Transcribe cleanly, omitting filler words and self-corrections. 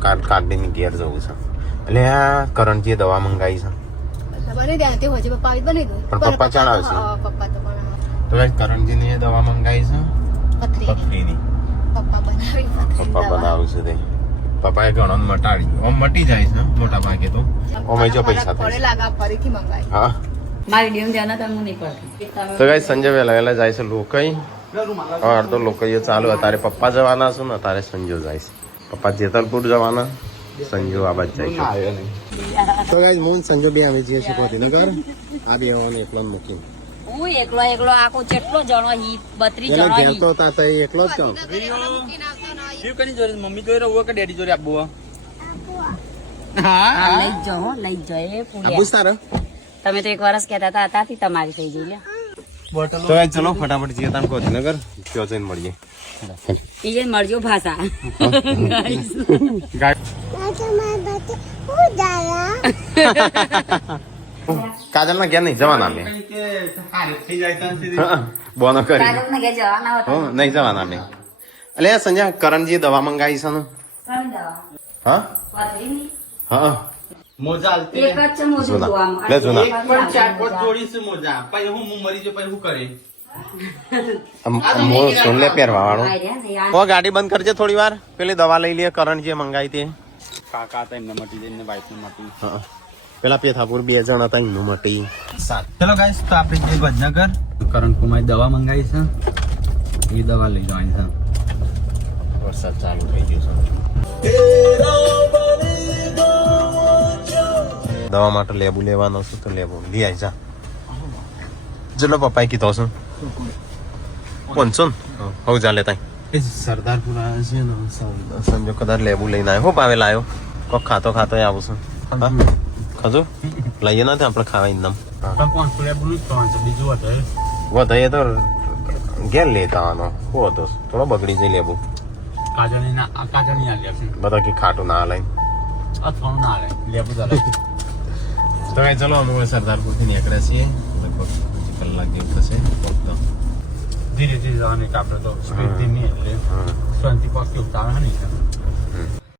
કાઢીને ઘેર જવું છે એટલે આ કરણજીએ દવા મંગાવી છે પણ પપ્પા ચાણ આવશે તો કરણજીને દવા મંગાવી છે પથરીની પપ્પા બનાવશે તે પપ્પાએ ઘણો મટાડી આમ મટી જાય છે મોટા ભાગે તો ઓમે જો પૈસા થાય હા મારી ડીએમ ધ્યાન તમને નહીં પડતી તો ગાઈસ સંજય વહેલા જાય છે લોકઈ અડધો લોકઈ ચાલુ અત્યારે પપ્પા જવાના છે ને અત્યારે સંજો જાય છે પપ્પા જેતલપુર જવાના સંજો આ બાજુ જાય છે તો ગાઈસ મોન સંજો બે આવે છે સુખવતીનગર આ બે આવવાનું એકલો મૂકી હું એકલો આખો જેટલો જણો હી 32 જણો ઘેર તો તા એકલો જ કામ શિવ કની જોડે મમ્મી જોડે રહો કે ડેડી જોડે આપવો લઈ જાઓ લઈ જાય આબુ તારે તમે તો એક વર્ષ કહેતા હતા તાતી તમારી થઈ ગઈ લે તો ગાઈસ ચલો ફટાફટ જઈએ તાન કોતીનગર ક્યો જઈને મળીએ ઈ જે મળજો ભાષા કાજલ ના ઘેર નહીં જવાના અમે બોનો કરી કાગળને ઘેર જવાના હતા નહીં જવાના અમે એટલે સંજય કરણજીએ દવા મંગાવી છે ને કરી દો હા પથરીની હા મોજા આલતી એક જ છે મોજું જૂના. જોવામાં. લે જૂના. એક પણ ચાર પોટ જોડીશું મોજા પછી હું મરી જો પછી હું કરે સોનલે પહેરવા વાળો આ રહ્યા ને, આ ઓ ગાડી બંધ કરજે થોડી વાર પેલી દવા લઈ લે કરણજીએ મંગાવી તે કાકા હતા એમને મટી જાય એમને વાઈફ ને મટી હા. પેલા પેથાપુર 2 જણ હતા એમનું મટી ચલો ગાઈસ તો આપણે જે વડનગર કરણ કુમાર દવા મંગાવી છે એ દવા લઈ જવાની છે વરસાદ ચાલુ થઈ ગયો છે દવા માટે લેબુ લેવાનો છે તો લેબુ લઈ આવી જા જેટલો પપ્પાએ કીધો છે 500 હવ ચાલે તાઈ એ સરદારપુરા છે ને સમજો કદાચ લેબુ લઈને આવ્યો હો પાવે લાયો કોક ખાતો આવું છે હા ખાજો લઈએ ના આપણે ખાવા ઇનામ પણ 500 લેબુ જ ખાવાનું છે બીજું વધારે વધારે તો ઘેર લેતા આવવાનો હો તો થોડો બગડી જાય લેબુ કાજળની ના કાજળની આલી આપશે બધા કે ખાટું ના લઈ અથવાનું ના લે લેબુ ચાલે તો કઈ ચલો અમે સરદારપુરથી નીકળ્યા છીએ લગભગ કલાક જેવું થશે ફક્ત ધીરે ધીરે જવાની આપણે તો સ્પીડ થી નહીં એટલે શાંતિ પાછી ઉતારે નહીં